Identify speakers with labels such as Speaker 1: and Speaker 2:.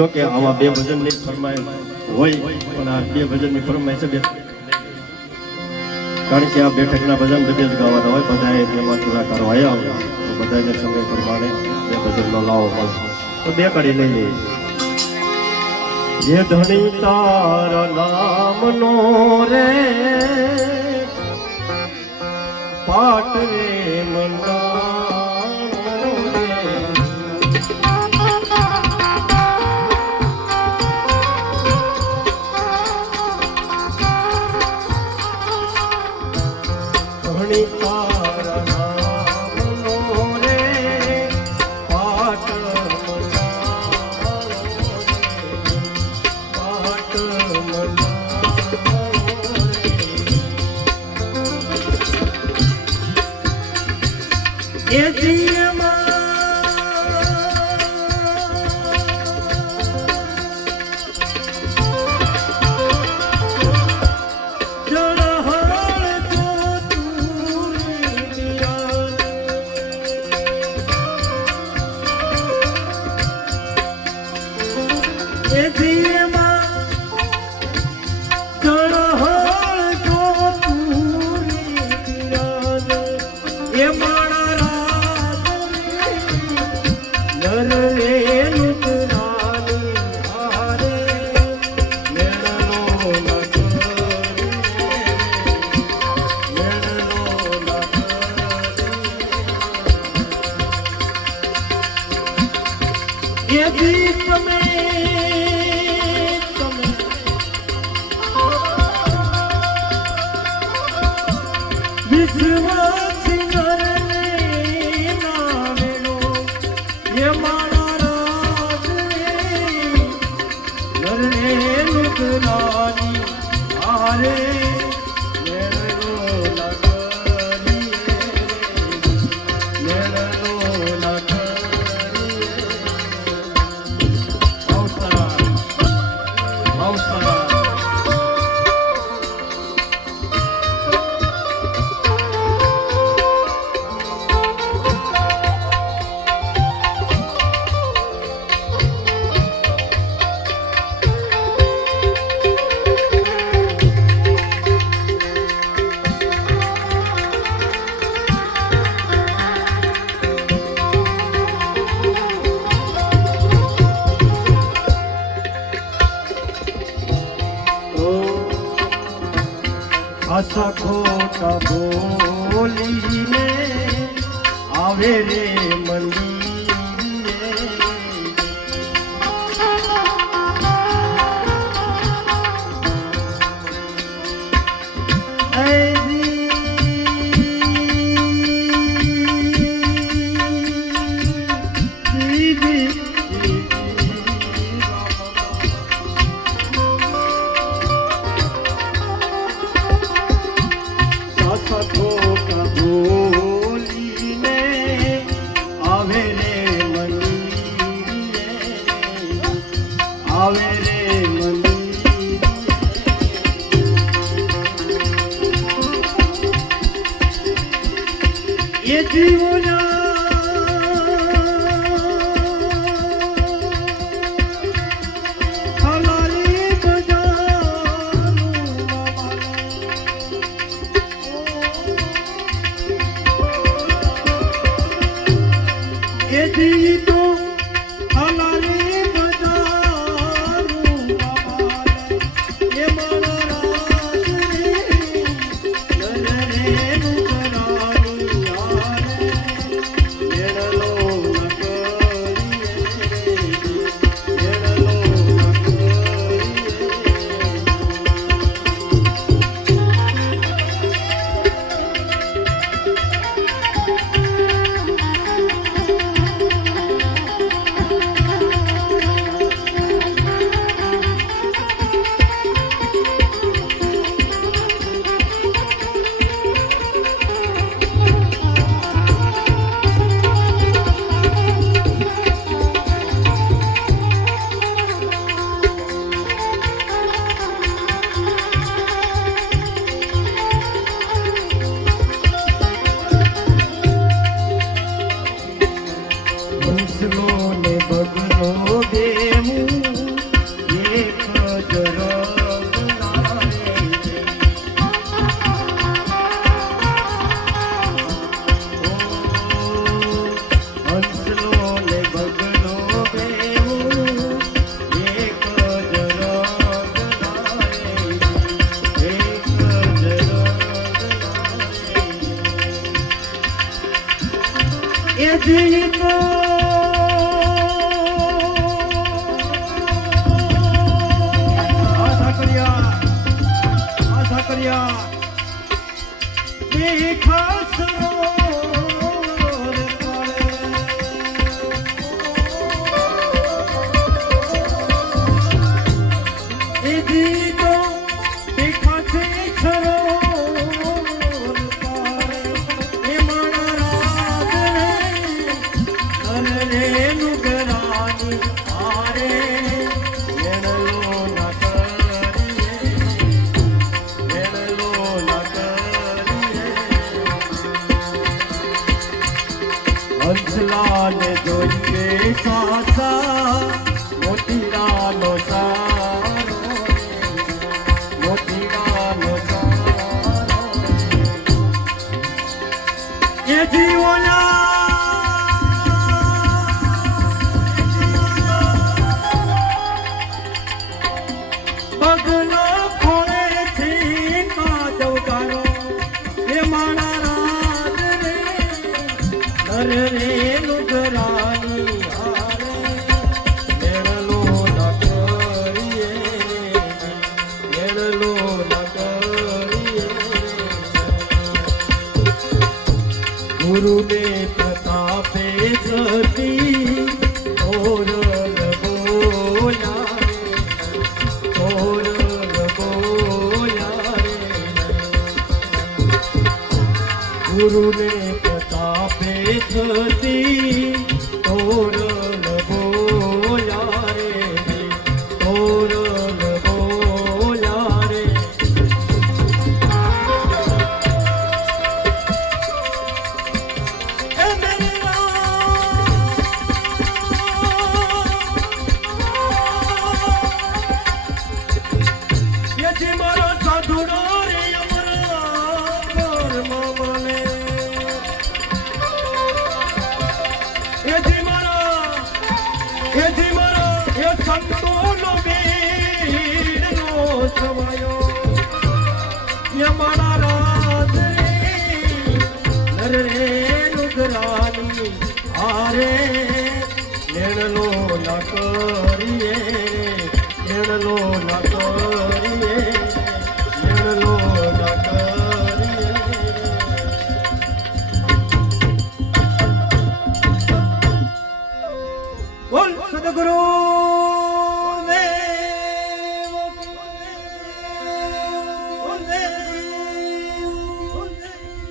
Speaker 1: જો કે આવા બે ભજનની ફરમાય હોય, પણ આ બે ભજનની ફરમાય છે બે. કારણ કે આ બેઠકના ભજન બધે જ ગાવાના હોય, બધાએ એમાં કલાકારો આવ્યા હોય, તો બધાને સમય પ્રમાણે બે ભજનનો લાવો મળે તો બે કડી લઈ લઈએ. જે ધણી તારા નામનો રે પાટ રે મંડાણો નગરી সখোটা বলিলে আবেরে এদিকে journey. ગુરુને પ્રતાપે સતી ઓરલ બોલ્યા રે ઓરલ બોલ્યા રે ગુરુને પ્રતાપે સતી